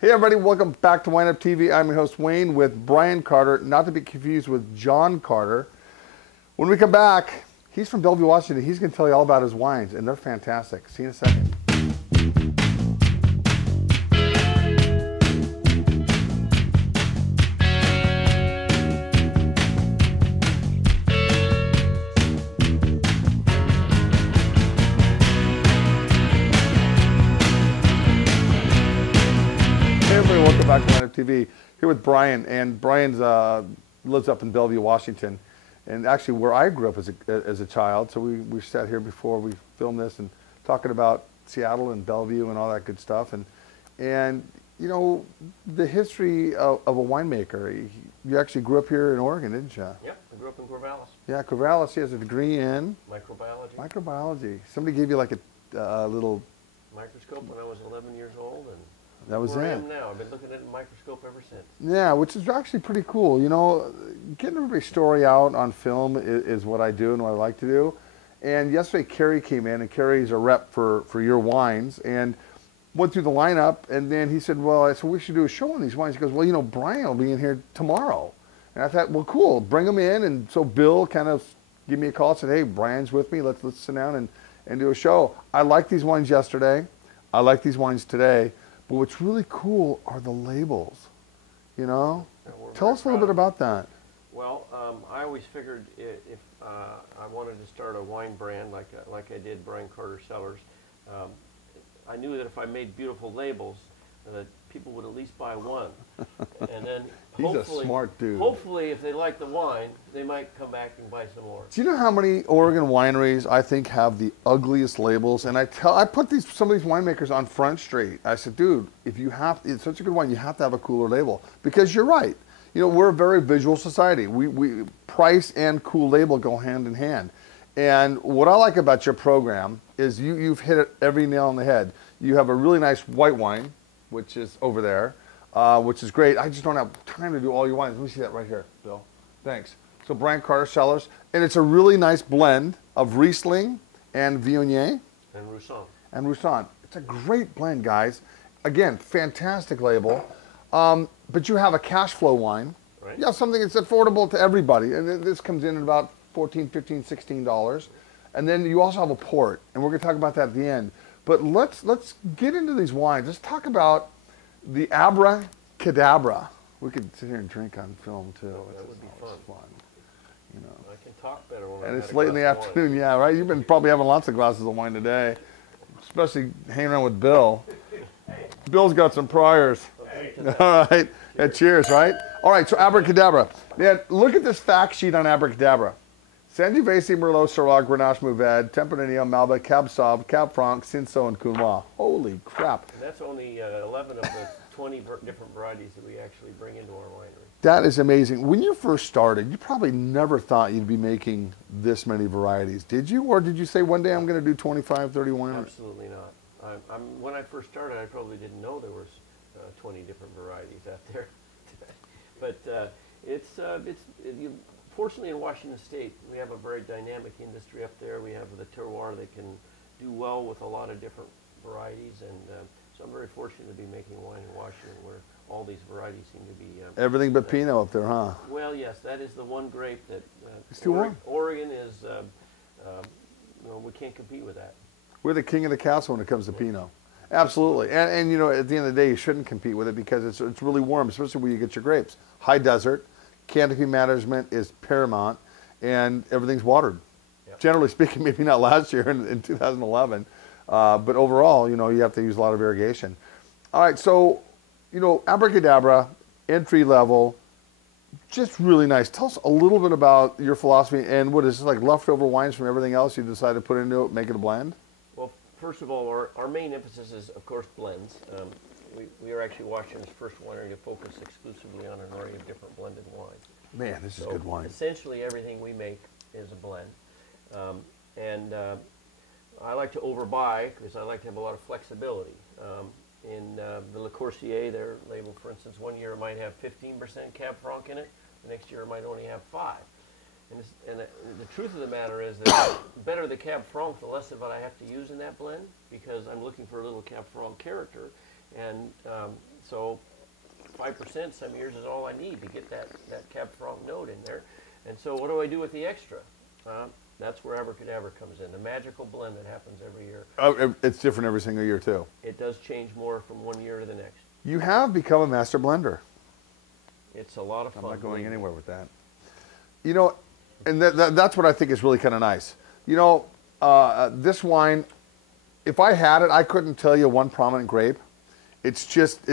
Hey everybody, welcome back to WineupTV. I'm your host Wayne with Brian Carter, not to be confused with John Carter. When we come back, he's from Bellevue, Washington. He's going to tell you all about his wines, and they're fantastic. See you in a second. Welcome back to WineupTV. Here with Brian, and Brian's lives up in Bellevue, Washington, and actually where I grew up as a child. So we sat here before we filmed this and talking about Seattle and Bellevue and all that good stuff, and you know the history of a winemaker. You actually grew up here in Oregon, didn't you? Yeah, I grew up in Corvallis. Yeah, Corvallis. He has a degree in microbiology. Microbiology. Somebody gave you like a little microscope when I was 11 years old, and that was where I it. am now. I've been looking at a microscope ever since. Yeah, which is actually pretty cool. You know, getting everybody's story out on film is what I do and what I like to do. And yesterday, Kerry came in, and Kerry's a rep for your wines, and went through the lineup. And then he said, well, I said, we should do a show on these wines. He goes, well, you know, Brian will be in here tomorrow. And I thought, well, cool, bring him in. And so Bill kind of gave me a call and said, hey, Brian's with me. Let's sit down and do a show. I liked these wines yesterday. I like these wines today. But what's really cool are the labels, you know? Yeah, tell us a little bit about that. Well, I always figured if I wanted to start a wine brand like I did Brian Carter Cellars, I knew that if I made beautiful labels, that people would at least buy one. And then He's a smart dude. Hopefully, if they like the wine, they might come back and buy some more. Do you know how many Oregon wineries I think have the ugliest labels? And I put some of these winemakers on Front Street. I said, dude, it's such a good wine, you have to have a cooler label. Because you're right. You know, we're a very visual society. We price and cool label go hand in hand. And what I like about your program is you've hit it every nail on the head. You have a really nice white wine, which is over there, which is great. I just don't have time to do all your wines. Let me see that right here, Bill. Thanks. So Brian Carter Cellars, and it's a really nice blend of Riesling and Viognier. And Roussanne. And Roussanne. It's a great blend, guys. Again, fantastic label. But you have a cash flow wine. Right. You have something that's affordable to everybody. And this comes in at about $14, $15, $16. And then you also have a port, and we're going to talk about that at the end. But let's get into these wines. Let's talk about the Abracadabra. We could sit here and drink on film too. That would be fun. You know. I can talk better when and it's late in the afternoon. Yeah, right. You've been probably having lots of glasses of wine today, especially hanging around with Bill. Bill's got some priors. All right. Yeah, cheers. Right. All right. So Abracadabra. Yeah. Look at this fact sheet on Abracadabra. Sangiovese, Merlot, Syrah, Grenache, Mourvedre, Tempranillo, Malbec, Cab Sauv, Cab Franc, Cinsault, and Counois. Holy crap. And that's only 11 of the 20 different varieties that we actually bring into our winery. That is amazing. When you first started, you probably never thought you'd be making this many varieties, did you? Or did you say one day I'm going to do 25, 30 wineries? Absolutely not. When I first started, I probably didn't know there was 20 different varieties out there. But fortunately, in Washington State, we have a very dynamic industry up there. We have the terroir that can do well with a lot of different varieties, and so I'm very fortunate to be making wine in Washington, where all these varieties seem to be everything but Pinot up there, huh? Well, yes, that is the one grape that it's too warm. Oregon is. We can't compete with that. We're the king of the castle when it comes to Pinot. Absolutely, and you know, at the end of the day, you shouldn't compete with it because it's really warm, especially where you get your grapes. High desert. Canopy management is paramount, and everything's watered. Yep. Generally speaking, maybe not last year in 2011, but overall, you know, you have to use a lot of irrigation. All right, so, you know, Abracadabra, entry level, just really nice. Tell us a little bit about your philosophy, and what is this, like leftover wines from everything else you decided to put into it, make it a blend? Well, first of all, our main emphasis is, of course, blends. We are actually Washington's first winery to focus exclusively on an array of different blended wines. Man, this is good wine. Essentially, everything we make is a blend. I like to overbuy because I like to have a lot of flexibility. In the Le Corsier, their label, for instance, one year it might have 15% Cab Franc in it. The next year it might only have 5. And the truth of the matter is that the better the Cab Franc, the less of it I have to use in that blend, because I'm looking for a little Cab Franc character. And So 5% some years is all I need to get that Cab Franc note in there. And so what do I do with the extra? That's where Abracadabra comes in, the magical blend that happens every year. Oh, it's different every single year too. It does change more from one year to the next. You have become a master blender. It's a lot of fun. I'm not going anywhere with that. You know, and that's what I think is really kind of nice. You know, this wine, if I had it, I couldn't tell you one prominent grape. It's just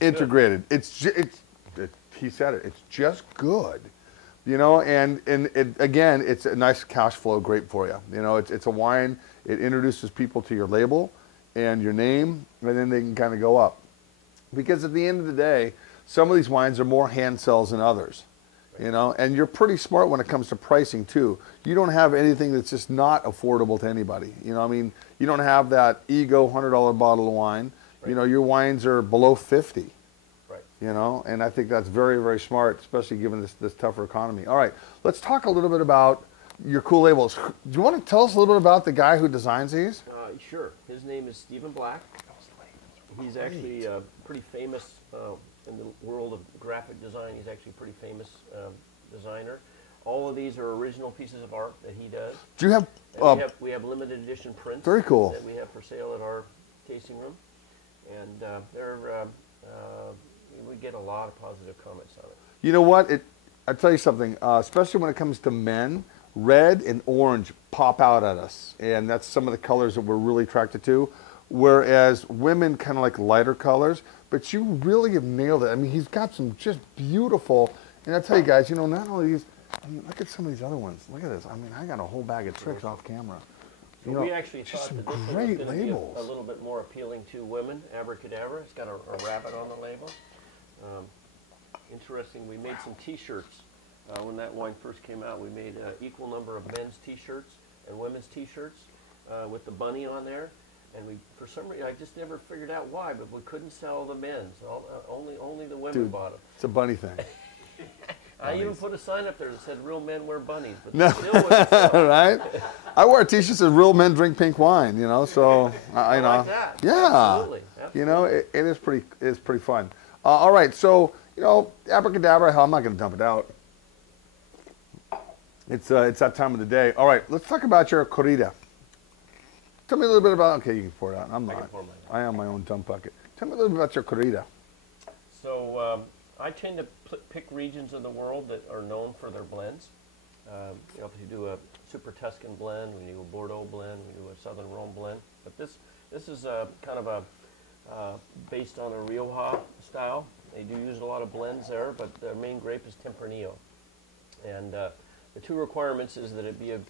integrated. Good. He said it. It's just good. You know, and again, it's a nice cash flow grape for you. You know, it's a wine. It introduces people to your label and your name, and then they can kind of go up. Because at the end of the day, some of these wines are more hand sells than others. You know, and you're pretty smart when it comes to pricing too. You don't have anything that's just not affordable to anybody. You know, I mean, you don't have that ego $100 bottle of wine. Right. You know, your wines are below 50. You know, and I think that's very, very smart, especially given this tougher economy. All right, let's talk a little bit about your cool labels. Do you want to tell us a little bit about the guy who designs these? Sure. His name is Stephen Black. He's actually pretty famous in the world of graphic design. He's actually a pretty famous designer. All of these are original pieces of art that he does. Do you have? We have limited edition prints. Very cool. That we have for sale at our tasting room, and we get a lot of positive comments on it. You know what? I'll tell you something, especially when it comes to men, red and orange pop out at us. And that's some of the colors that we're really attracted to. Whereas women kind of like lighter colors, but you really have nailed it. I mean, he's got some just beautiful, and I'll tell you guys, you know, not only these, I mean, look at some of these other ones. Look at this. I mean, I got a whole bag of tricks off camera. You know, we actually thought that this one was going to be a little bit more appealing to women. Abracadabra. It's got a rabbit on the label. Interesting, we made some T-shirts when that wine first came out. We made an equal number of men's T-shirts and women's T-shirts with the bunny on there. And we, for some reason, I just never figured out why, but we couldn't sell the men's. Only the women bought them. It's a bunny thing. I even put a sign up there that said "Real men wear bunnies," but no. still wouldn't sell. Right? I wear a T-shirt that says "Real men drink pink wine." You know, so I know. like that. Yeah. Absolutely. You know, it is pretty fun. All right, so you know, Abracadabra. Hell, I'm not going to dump it out. It's that time of the day. All right, let's talk about your corrida. Tell me a little bit about. Okay, you can pour it out. I'm not. I am my own dump bucket. Tell me a little bit about your corrida. So I tend to pick regions of the world that are known for their blends. You know, if you do a Super Tuscan blend, we do a Bordeaux blend, we do a Southern Rhone blend. But this is kind of a based on a Rioja style. They do use a lot of blends there, but their main grape is Tempranillo. And the two requirements is that it be a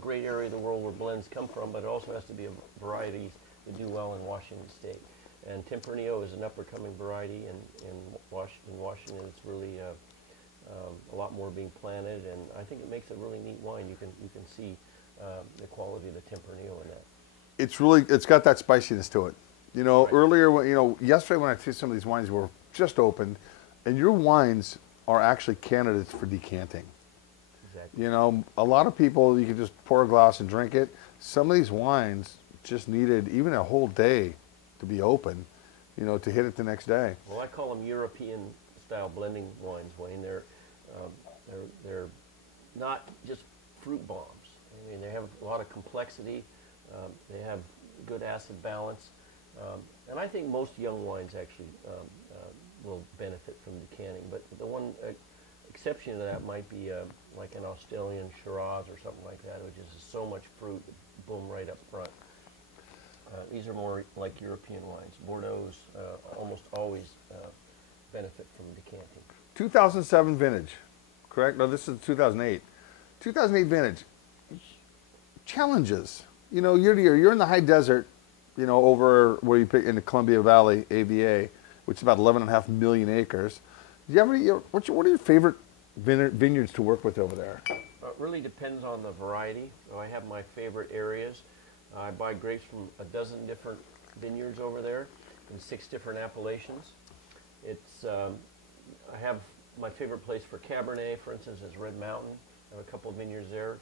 great area of the world where blends come from, but it also has to be a variety that do well in Washington State. And Tempranillo is an up-and-coming variety in Washington. It's really a lot more being planted, and I think it makes a really neat wine. You can see the quality of the Tempranillo in that. It's got that spiciness to it. You know, right. Earlier, yesterday when I tasted some of these wines were just opened, and your wines are actually candidates for decanting. Exactly. You know, a lot of people, you can just pour a glass and drink it. Some of these wines just needed even a whole day to be open, you know, to hit it the next day. Well, I call them European-style blending wines, Wayne. They're not just fruit bombs. I mean, they have a lot of complexity. They have good acid balance. And I think most young wines actually will benefit from decanting. But the one exception to that might be like an Australian Shiraz or something like that, which is so much fruit, boom, right up front. These are more like European wines. Bordeaux's almost always benefit from decanting. 2007 vintage, correct? No, this is 2008. 2008 vintage. Challenges. You know, year to year, you're in the high desert, you know, over where you pick in the Columbia Valley, AVA, which is about 11.5 million acres. Do you have any, what are your favorite vineyards to work with over there? It really depends on the variety. So I have my favorite areas. I buy grapes from a dozen different vineyards over there in 6 different appellations. It's I have my favorite place for Cabernet, for instance, is Red Mountain. I have a couple of vineyards there.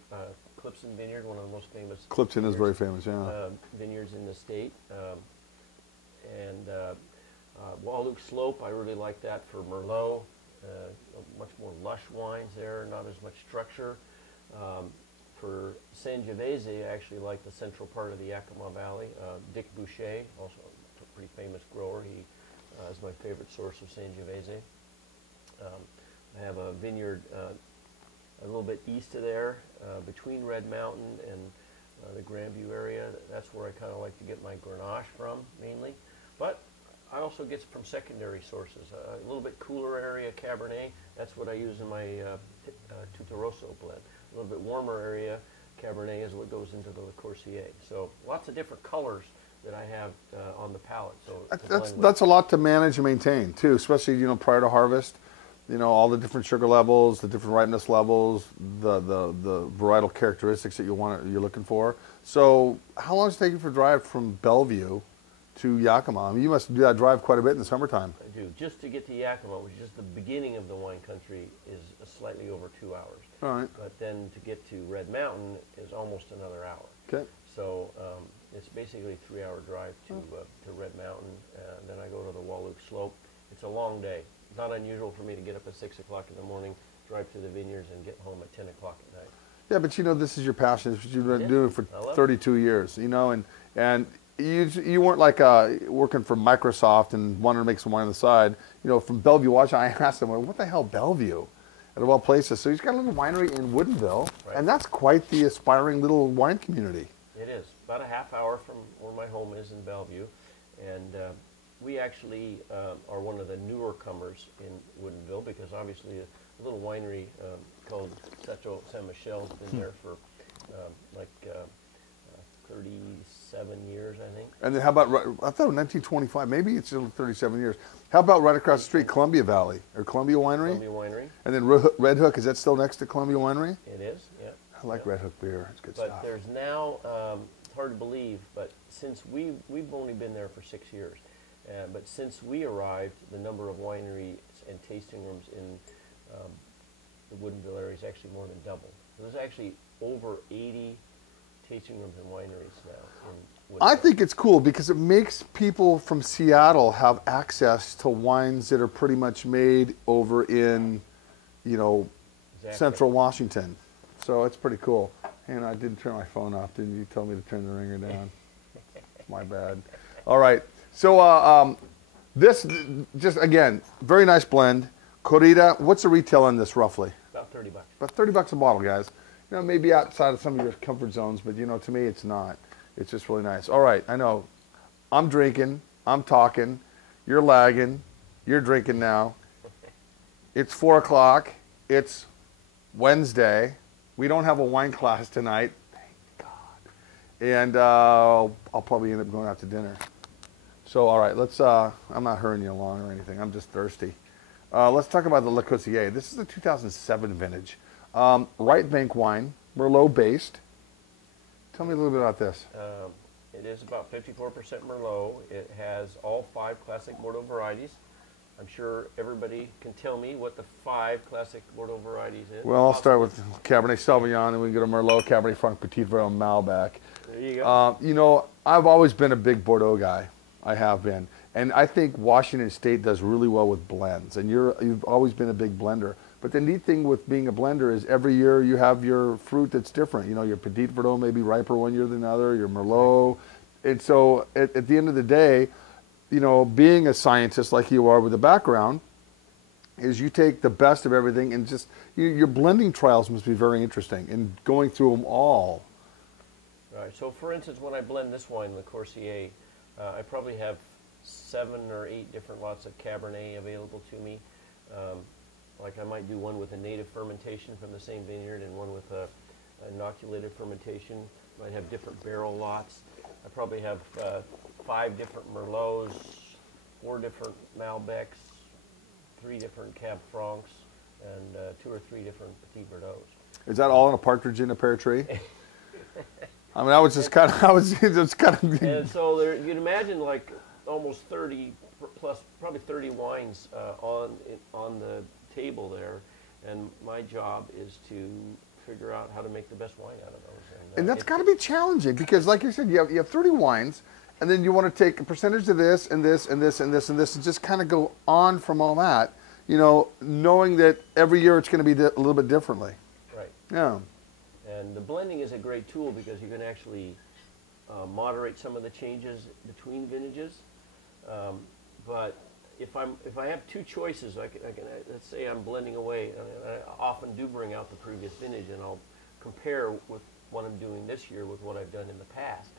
Clipson Vineyard, one of the most famous. Clipson is very famous, yeah. Vineyards in the state. And Walluk Slope, I really like that for Merlot. Much more lush wines there, not as much structure. For Sangiovese, I actually like the central part of the Yakima Valley. Dick Boucher, also a pretty famous grower, he is my favorite source of Sangiovese. I have a vineyard a little bit east of there, between Red Mountain and the Grandview area. That's where I kind of like to get my Grenache from, mainly. But I also get from secondary sources. A little bit cooler area Cabernet, that's what I use in my Tutoroso blend. A little bit warmer area Cabernet is what goes into the Le Corsier. So lots of different colors that I have on the palate. So that's a lot to manage and maintain too, especially prior to harvest. All the different sugar levels, the different ripeness levels, the varietal characteristics that you're looking for. So how long does it take you for drive from Bellevue to Yakima? I mean, you must do that drive quite a bit in the summertime. I do. Just to get to Yakima, which is just the beginning of the wine country, is slightly over 2 hours. All right. But then to get to Red Mountain is almost another hour. Okay. So it's basically a 3-hour drive to Red Mountain. Then I go to the Walluk Slope. It's a long day. Not unusual for me to get up at 6 o'clock in the morning, drive to the vineyards, and get home at 10 o'clock at night. Yeah, but this is your passion. It's what you've been doing for 32 years. And you weren't like working for Microsoft and wanted to make some wine on the side. From Bellevue, Washington, I asked him, what the hell, Bellevue? Out of all places. So he's got a little winery in Woodinville, right. And that's quite the aspiring little wine community. It is. About a half hour from where my home is in Bellevue. And we actually are one of the newer comers in Woodinville, because obviously a little winery called Chateau Saint Michel has been there for 37 years, I think. And then how about, I thought 1925, maybe it's still 37 years. How about right across the street, Columbia Valley, or Columbia Winery? Columbia Winery. And then Red Hook, is that still next to Columbia Winery? It is, yeah. I like Red Hook beer, it's good but stuff. But there's now, it's hard to believe, but since we've only been there for 6 years, but since we arrived, the number of wineries and tasting rooms in the Woodinville area is actually more than doubled. There's actually over 80 tasting rooms and wineries now in Woodinville. I think it's cool because it makes people from Seattle have access to wines that are pretty much made over in, exactly. Central Washington. So it's pretty cool. And I didn't turn my phone off, didn't you? Tell me to turn the ringer down. My bad. All right. So this, just again, very nice blend. Corrida, what's the retail on this roughly? About 30 bucks. About 30 bucks a bottle, guys. Maybe outside of some of your comfort zones, but to me it's not. It's just really nice. All right, I know. I'm drinking, I'm talking, you're lagging, you're drinking now. It's 4 o'clock, it's Wednesday. We don't have a wine class tonight, thank God. And I'll probably end up going out to dinner. So, all right, let's, I'm not hurrying you along or anything, I'm just thirsty. Let's talk about the Le Corsier. This is a 2007 vintage. Right Bank wine, Merlot based. Tell me a little bit about this. It is about 54% Merlot. It has all 5 classic Bordeaux varieties. I'm sure everybody can tell me what the 5 classic Bordeaux varieties is. Well, I'll start with Cabernet Sauvignon, and we can go to Merlot, Cabernet Franc, Petit Verdot, and Malbec. There you go. I've always been a big Bordeaux guy. I have been. And I think Washington State does really well with blends. And you've always been a big blender. But the neat thing with being a blender is every year you have your fruit that's different. Your Petit Verdot may be riper one year than another, your Merlot. And so at the end of the day, being a scientist like you are with a background, is you take the best of everything and just, your blending trials must be very interesting and going through them all. Right. So for instance, when I blend this wine, Le Corsier, I probably have 7 or 8 different lots of Cabernet available to me. Like I might do one with a native fermentation from the same vineyard and one with a inoculated fermentation. Might have different barrel lots. I probably have 5 different Merlots, 4 different Malbecs, 3 different Cab Francs, and 2 or 3 different Petit Verdots. Is that all in a partridge in a pear tree? I mean, I was just kind of. And so there, you'd imagine like almost 30 plus, probably 30 wines on the table there, and my job is to figure out how to make the best wine out of those. And that's got to be challenging because, like you said, you have 30 wines, and then you want to take a percentage of this and this and this and this and this and just kind of go on from all that, you know, knowing that every year it's going to be a little bit differently. Right. Yeah. And the blending is a great tool because you can actually moderate some of the changes between vintages. But if I have two choices, I can let's say I'm blending away. I often do bring out the previous vintage, and I'll compare with what I'm doing this year with what I've done in the past.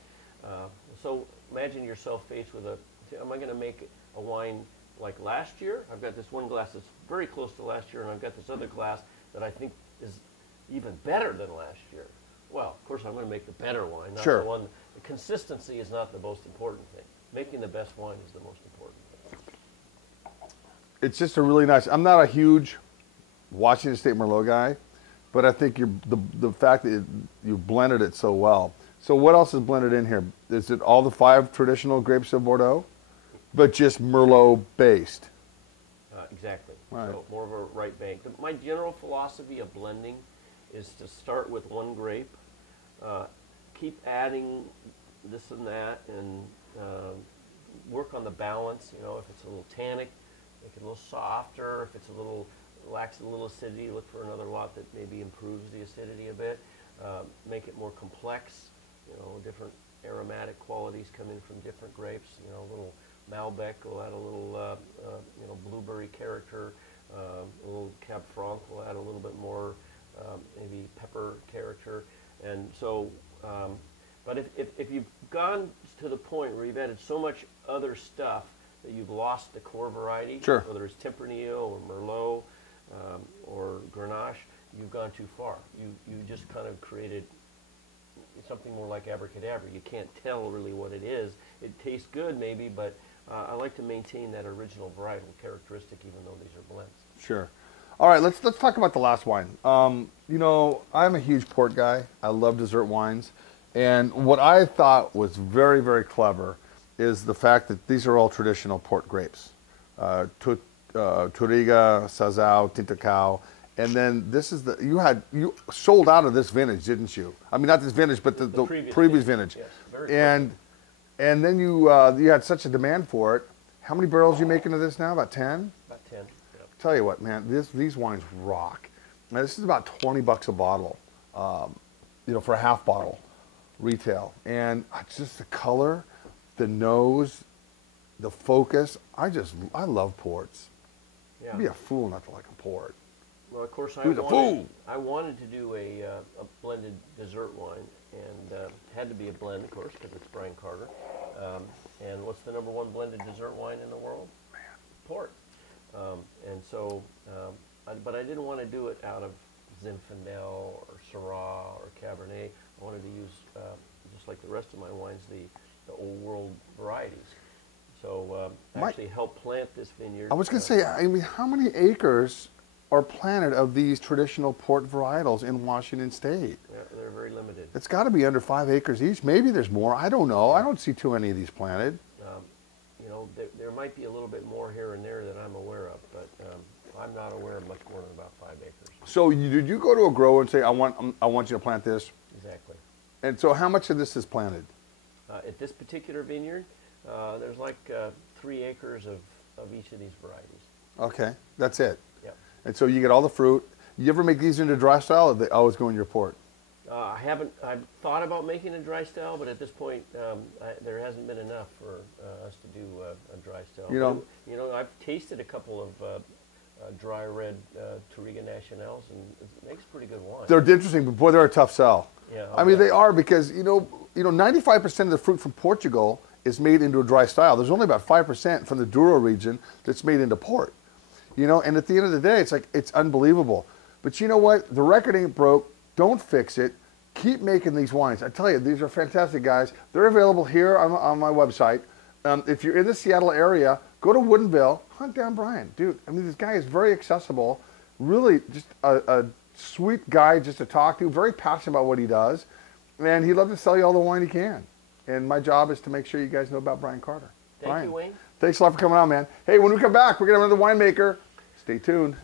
So imagine yourself faced with am I going to make a wine like last year? I've got this one glass that's very close to last year, and I've got this other glass that I think is even better than last year. Well, of course, I'm going to make the better wine, not Sure. the one. The consistency is not the most important thing. Making the best wine is the most important thing. It's just a really nice. I'm not a huge Washington State Merlot guy, but I think the fact that you blended it so well. So what else is blended in here? Is it all the 5 traditional grapes of Bordeaux, but just Merlot based? Exactly. Right. So more of a right bank. My general philosophy of blending is to start with one grape, keep adding this and that, and work on the balance. You know, if it's a little tannic, make it a little softer. If it's lacks a little acidity, look for another lot that maybe improves the acidity a bit. Make it more complex. You know, different aromatic qualities come in from different grapes. You know, a little Malbec will add a little, you know, blueberry character. A little Cab Franc will add a little bit more, maybe pepper character. And so, but if you've gone to the point where you've added so much other stuff that you've lost the core variety, Sure. whether it's Tempranillo or Merlot or Grenache, you've gone too far. You just kind of created something more like abracadabra. You can't tell really what it is. It tastes good maybe, but I like to maintain that original varietal characteristic even though these are blends. Sure. All right, let's talk about the last wine. You know, I'm a huge port guy. I love dessert wines. And what I thought was very, very clever is the fact that these are all traditional port grapes. Touriga, Sazao, Tintacao. And then this is you sold out of this vintage, didn't you? I mean, not this vintage, but the previous vintage. Yes, very and then you had such a demand for it. How many barrels are you making of this now? About 10? About 10. Yep. Tell you what, man, these wines rock. Now, this is about $20 a bottle, you know, for a half bottle retail. And just the color, the nose, the focus. I love ports. Yeah. I'd be a fool not to like a port. Well, of course, Who's a fool? I wanted to do a blended dessert wine, and had to be a blend, of course, because it's Brian Carter. And what's the #1 blended dessert wine in the world? Man. Port. And so, but I didn't want to do it out of Zinfandel or Syrah or Cabernet. I wanted to use, just like the rest of my wines, the old world varieties. So actually helped plant this vineyard. I was going to say, I mean, how many acres are planted of these traditional port varietals in Washington State? They're very limited. It's got to be under 5 acres each. Maybe there's more. I don't know. I don't see too many of these planted. You know, there might be a little bit more here and there that I'm aware of, but I'm not aware of much more than about 5 acres. So did you go to a grower and say, I want you to plant this? Exactly. And so how much of this is planted? At this particular vineyard, there's like 3 acres of each of these varieties. Okay, that's it. Yeah. And so you get all the fruit. You ever make these into dry style, or they always go in your port? I've thought about making a dry style, but at this point, there hasn't been enough for us to do a dry style. You know, I've tasted a couple of dry red Touriga Nationals, and it makes pretty good wine. They're interesting, but boy, they're a tough sell. Yeah, I mean, they are, because you know, 95% of the fruit from Portugal is made into a dry style. There's only about 5% from the Douro region that's made into port. You know, and at the end of the day, it's like, it's unbelievable. But you know what? The record ain't broke. Don't fix it. Keep making these wines. I tell you, these are fantastic, guys. They're available here on my website. If you're in the Seattle area, go to Woodinville, hunt down Brian. Dude, I mean, this guy is very accessible. Really just a sweet guy just to talk to. Very passionate about what he does. And he'd love to sell you all the wine he can. And my job is to make sure you guys know about Brian Carter. Thank you, Wayne. Thanks a lot for coming on, man. Hey, when we come back, we're going to have another winemaker. Stay tuned.